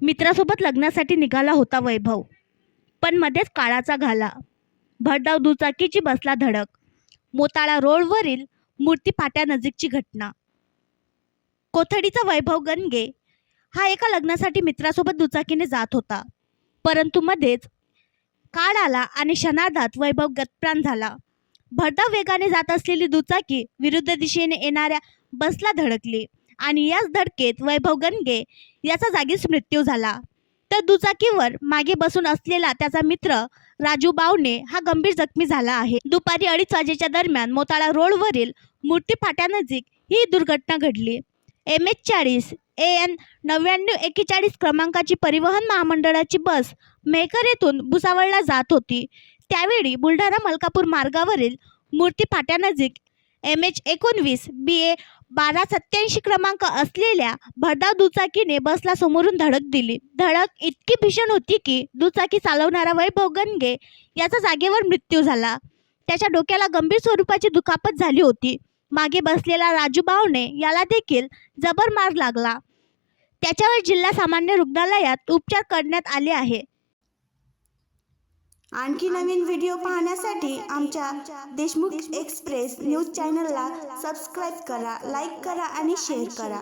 मित्रासोबत लग्नासाठी निघाला होता वैभव, पण मध्येच काळाचा घाला. भरधाव दुचाकीची बसला धडक. मोताळा रोडवरील मूर्ती फाट्यानजीकची घटना. कोथडीचा वैभव गणगे हा एका लग्नासाठी मित्रासोबत दुचाकीने जात होता, परंतु मध्येच काळ आला आणि क्षणार्धात वैभव गतप्राण झाला. भरधाव वेगाने जात असलेली दुचाकी विरुद्ध दिशेने येणाऱ्या बसला धडकली आणि याच धडकेत वैभव गणगे याचा जागीच मृत्यू झाला. तर दुचाकीवर मागे बसून असलेला त्याचा मित्र राजू बावणे हा गंभीर जखमी झाला आहे. दुपारी 2:30 वाजेच्या दरम्यान मोताळा रोडवरील मूर्ती फाट्यानजीक ही दुर्घटना घडली. MH40 AN 9941 क्रमांकाची परिवहन महामंडळाची बस मेहकर येथून भुसावळला जात होती. त्यावेळी बुलढाणा मलकापूर मार्गावरील मूर्ती फाट्यानजीक MH19 BA 1287 क्रमांक असलेल्या भरधाव दुचाकीने बसला समोरून धडक दिली. धडक इतकी भीषण होती की दुचाकी चालवणारा वैभव गणगे याचा जागेवर मृत्यू झाला. त्याच्या डोक्याला गंभीर स्वरूपाची दुखापत झाली होती. मागे बसलेला राजू बावणे याला देखील जबर मार लागला. त्याच्यावर जिल्हा सामान्य रुग्णालयात उपचार करण्यात आले आहे. आणखी नवीन व्हिडिओ पाहण्यासाठी आमच्या देशमुख एक्सप्रेस न्यूज चॅनलला सबस्क्राईब करा, लाईक करा आणि शेअर करा.